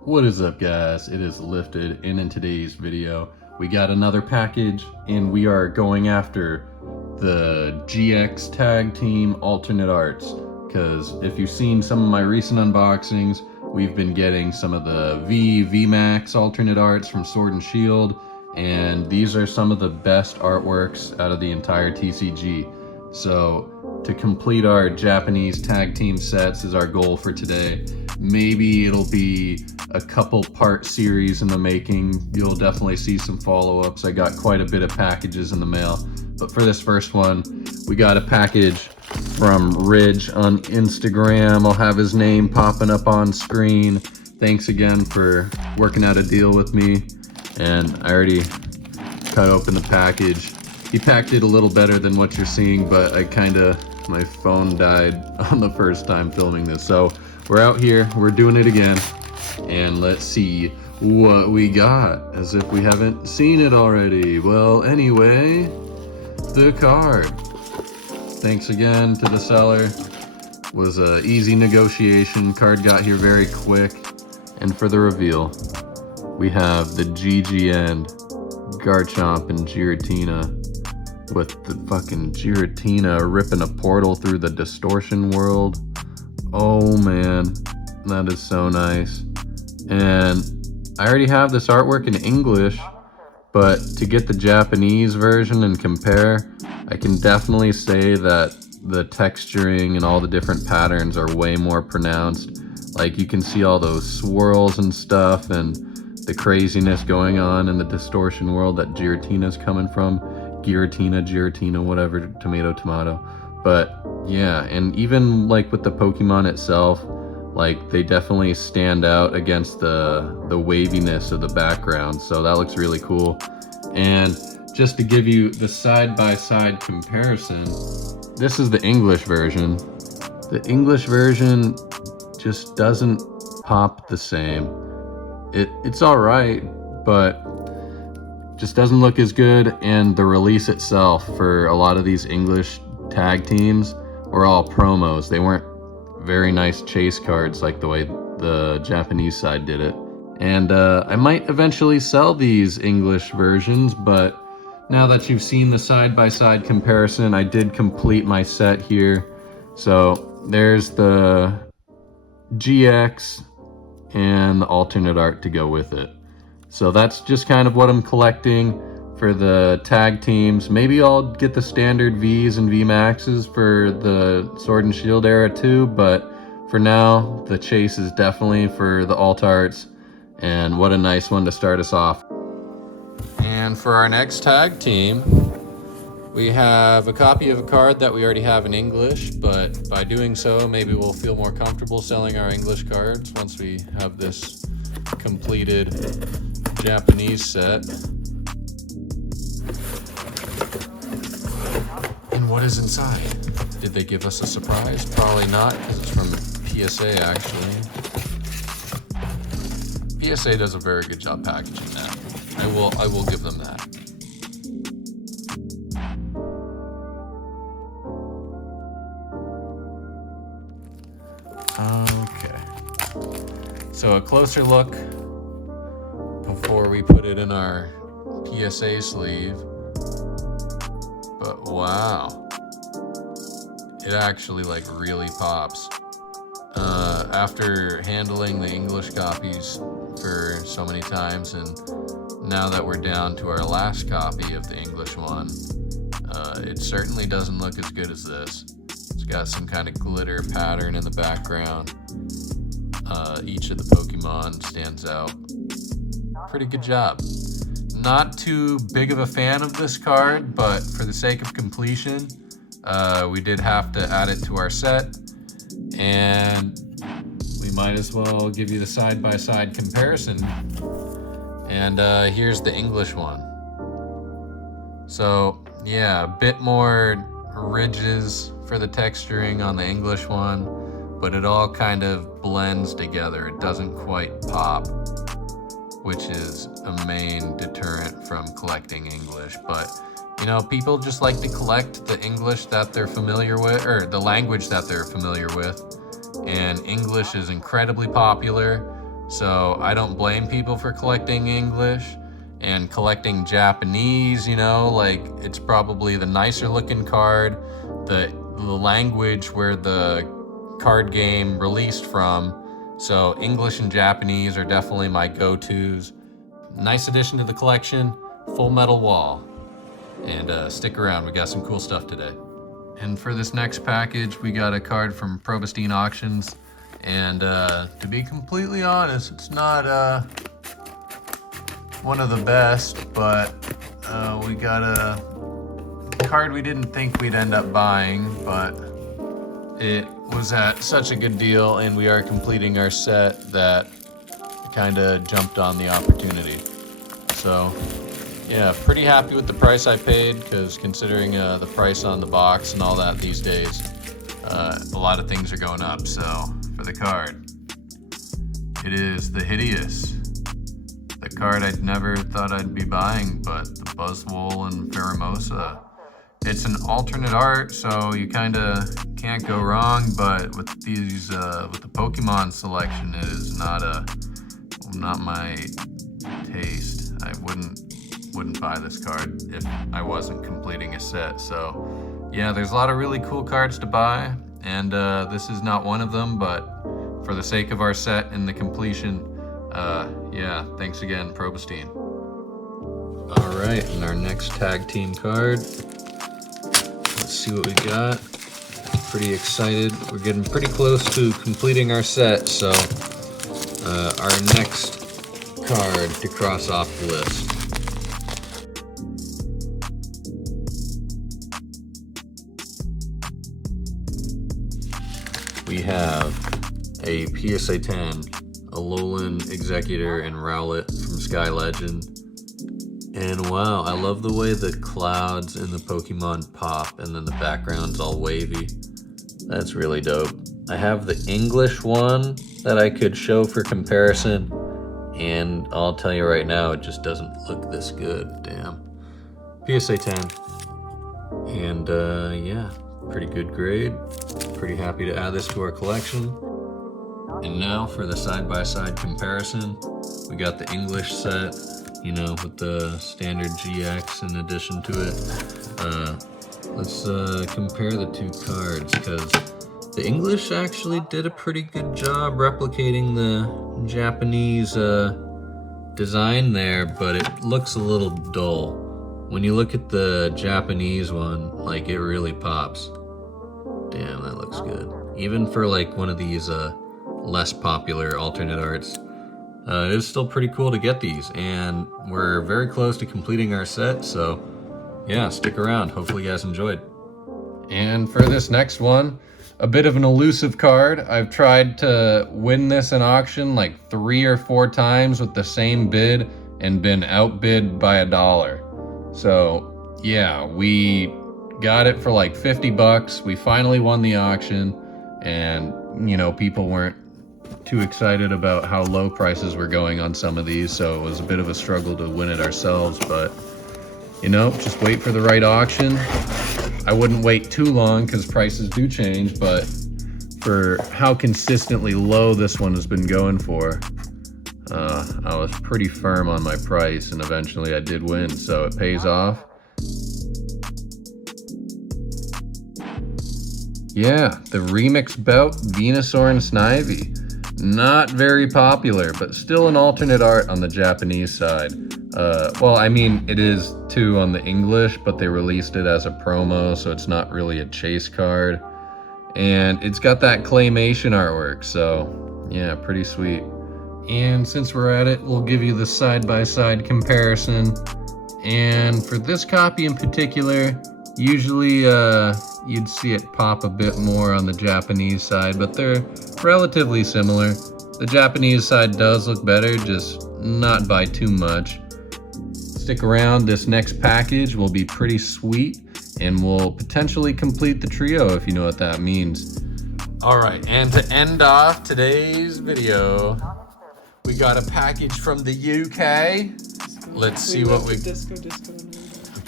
What is up, guys? It is Lifted, and in today's video we got another package and we are going after the GX Tag Team alternate arts, because if you've seen some of my recent unboxings, we've been getting some of the VMAX alternate arts from Sword and Shield, and these are some of the best artworks out of the entire TCG. So to complete our Japanese tag team sets is our goal for today. Maybe it'll be a couple part series in the making. You'll definitely see some follow-ups. I got quite a bit of packages in the mail, but for this first one, we got a package from Ridge on Instagram. I'll have his name popping up on screen. Thanks again for working out a deal with me. And I already cut open the package. He packed it a little better than what you're seeing, but my phone died on the first time filming this. So we're out here, we're doing it again, and let's see what we got, as if we haven't seen it already. Well, anyway, the card. Thanks again to the seller. Was a easy negotiation. Card got here very quick. And for the reveal, we have the GGN, Garchomp and Giratina, with the fucking Giratina ripping a portal through the distortion world. Oh man, that is so nice. And I already have this artwork in English, but to get the Japanese version and compare, I can definitely say that the texturing and all the different patterns are way more pronounced. Like, you can see all those swirls and stuff and the craziness going on in the distortion world that Giratina's coming from. Giratina, whatever, tomato. But yeah, and even like with the Pokemon itself, like they definitely stand out against the waviness of the background. So that looks really cool. And just to give you the side-by-side comparison, this is the English version. The English version just doesn't pop the same. It's all right, but just doesn't look as good. And the release itself for a lot of these English tag teams were all promos. They weren't very nice chase cards like the way the Japanese side did it. And I might eventually sell these English versions, but now that you've seen the side-by-side comparison, I did complete my set here. So there's the GX and the alternate art to go with it. So that's just kind of what I'm collecting for the tag teams. Maybe I'll get the standard Vs and VMAXs for the Sword and Shield era too, but for now, the chase is definitely for the alt arts, and what a nice one to start us off. And for our next tag team, we have a copy of a card that we already have in English, but by doing so, maybe we'll feel more comfortable selling our English cards once we have this completed Japanese set. And what is inside? Did they give us a surprise? Probably not, because it's from PSA actually. PSA does a very good job packaging that. I will give them that. Okay. So a closer look before we put it in our PSA sleeve. But wow, it actually like really pops. After handling the English copies for so many times, and now that we're down to our last copy of the English one, it certainly doesn't look as good as this. It's got some kind of glitter pattern in the background. Each of the Pokemon stands out. Pretty good job. Not too big of a fan of this card, but for the sake of completion, we did have to add it to our set, and we might as well give you the side-by-side comparison. And here's the English one. So yeah, a bit more ridges for the texturing on the English one, but it all kind of blends together. It doesn't quite pop, which is a main deterrent from collecting English. But You know, people just like to collect the English that they're familiar with, or the language that they're familiar with. And English is incredibly popular, so I don't blame people for collecting English. And collecting Japanese, you know, like it's probably the nicer looking card, the language where the card game released from. So English and Japanese are definitely my go-tos. Nice addition to the collection, full metal wall. And stick around, we got some cool stuff today. And for this next package, we got a card from Probostine Auctions. And to be completely honest, it's not one of the best, but we got a card we didn't think we'd end up buying, but it was at such a good deal, and we are completing our set that kind of jumped on the opportunity. So yeah, pretty happy with the price I paid, because considering the price on the box and all that these days, a lot of things are going up. So for the card, it is the Hideous. The card I'd never thought I'd be buying, but the Buzzwole and Pheromosa. It's an alternate art, so you kind of can't go wrong, but with these, with the Pokemon selection, it is not my taste. I wouldn't buy this card if I wasn't completing a set. So yeah, there's a lot of really cool cards to buy, and this is not one of them, but for the sake of our set and the completion, yeah, thanks again, Probostine. All right, and our next tag team card. Let's see what we got. Pretty excited. We're getting pretty close to completing our set, so our next card to cross off the list. We have a PSA 10, Alolan Executor and Rowlet from Sky Legend. And wow, I love the way the clouds and the Pokemon pop and then the background's all wavy. That's really dope. I have the English one that I could show for comparison, and I'll tell you right now, it just doesn't look this good. Damn. PSA 10. And yeah, pretty good grade. Pretty happy to add this to our collection. And now for the side-by-side comparison, we got the English set, you know, with the standard GX in addition to it. Let's compare the two cards, because the English actually did a pretty good job replicating the Japanese design there, but it looks a little dull. When you look at the Japanese one, like, it really pops. Damn, that looks good. Even for like one of these less popular alternate arts, it is still pretty cool to get these, and we're very close to completing our set, so yeah, stick around. Hopefully you guys enjoyed. And for this next one, a bit of an elusive card. I've tried to win this in auction like 3 or 4 times with the same bid and been outbid by $1. So yeah, we got it for like 50 bucks. We finally won the auction, and you know, people weren't too excited about how low prices were going on some of these, so it was a bit of a struggle to win it ourselves, but you know, just wait for the right auction. I wouldn't wait too long because prices do change, but for how consistently low this one has been going for, I was pretty firm on my price, and eventually I did win, so it pays off. Yeah, the remix bout Venusaur and Snivy. Not very popular, but still an alternate art on the Japanese side. Well, I mean, it is too on the English, but they released it as a promo, so it's not really a chase card. And it's got that claymation artwork, so yeah, pretty sweet. And since we're at it, we'll give you the side-by-side comparison. And for this copy in particular, usually you'd see it pop a bit more on the Japanese side, but they're relatively similar. The Japanese side does look better, just not by too much. Stick around, this next package will be pretty sweet, and we'll potentially complete the trio if you know what that means. Alright, and to end off today's video, we got a package from the UK. Let's see what we...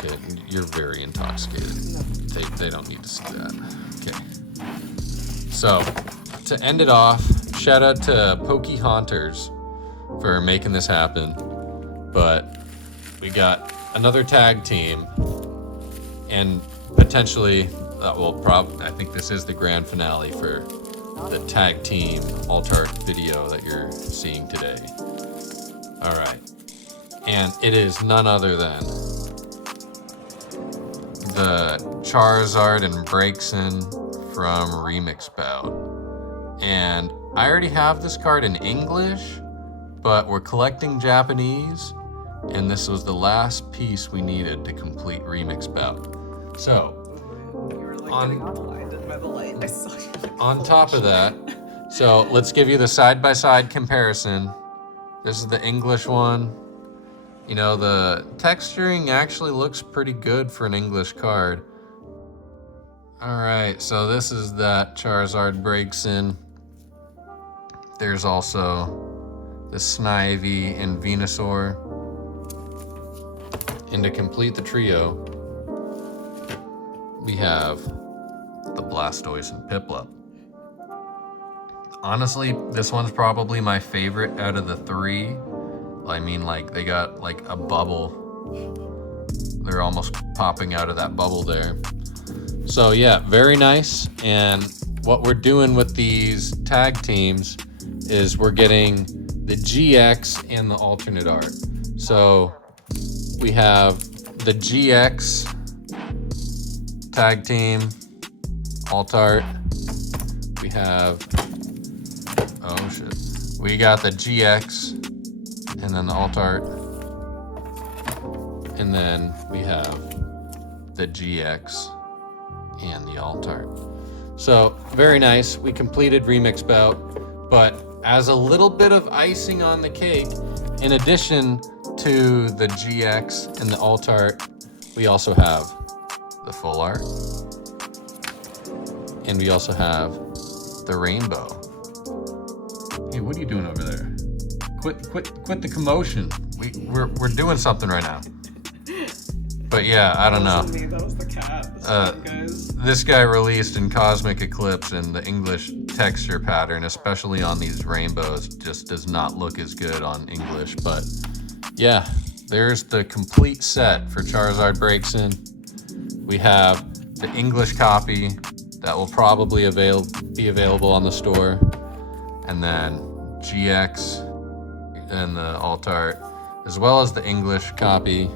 Okay, you're very intoxicated. They don't need to see that. Okay. So, to end it off, shout out to Pokéhunters for making this happen. But we got another tag team, and potentially, I think this is the grand finale for the tag team alt-art video that you're seeing today. All right, and it is none other than the Charizard and Braixen from Remix Bout. And I already have this card in English, but we're collecting Japanese, and this was the last piece we needed to complete Remix Bout. So, on top of that, so let's give you the side-by-side comparison. This is the English one. You know, the texturing actually looks pretty good for an English card. Alright, so this is that Charizard Braixen. There's also the Snivy and Venusaur. And to complete the trio, we have the Blastoise and Piplup. Honestly, this one's probably my favorite out of the three. I mean, like, they got like a bubble. They're almost popping out of that bubble there. So yeah, very nice. And what we're doing with these tag teams is we're getting the GX and the alternate art. So we have the GX tag team alt art. We have, oh shit. We got the GX and then the alt art. And then we have the GX and the alt art. So very nice. We completed Remix Bout, but as a little bit of icing on the cake, in addition to the GX and the alt art, we also have the full art, and we also have the rainbow. Hey, what are you doing over there? Quit the commotion. We're doing something right now. But yeah, I don't know. That was the cat. Guys. This guy released in Cosmic Eclipse, and the English texture pattern, especially on these rainbows, just does not look as good on English. But yeah, there's the complete set for Charizard Braixen. We have the English copy that will probably be available on the store, and then GX and the alt art, as well as the English copy.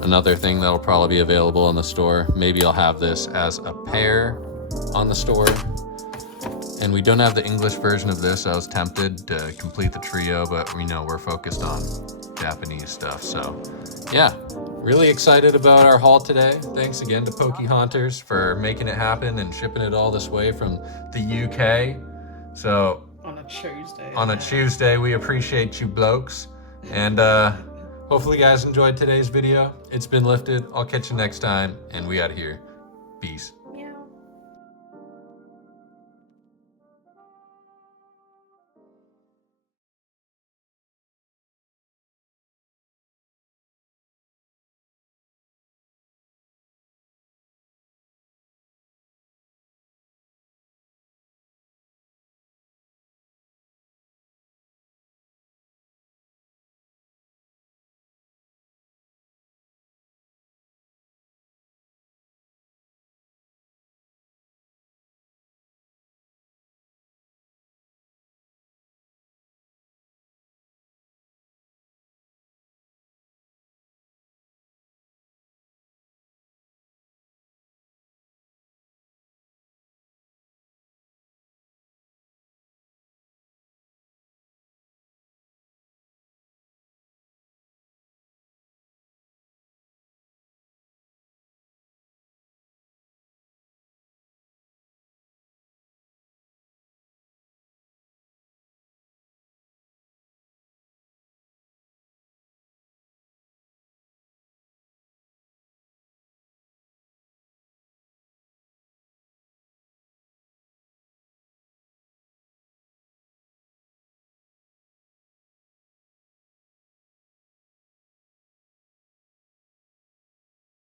Another thing that'll probably be available on the store. Maybe I'll have this as a pair on the store. And we don't have the English version of this. I was tempted to complete the trio, but we know we're focused on Japanese stuff. So yeah, really excited about our haul today. Thanks again to Pokéhunters for making it happen and shipping it all this way from the UK. So on a Tuesday, we appreciate you blokes. And hopefully you guys enjoyed today's video. It's been lifted. I'll catch you next time, and we out of here. Peace.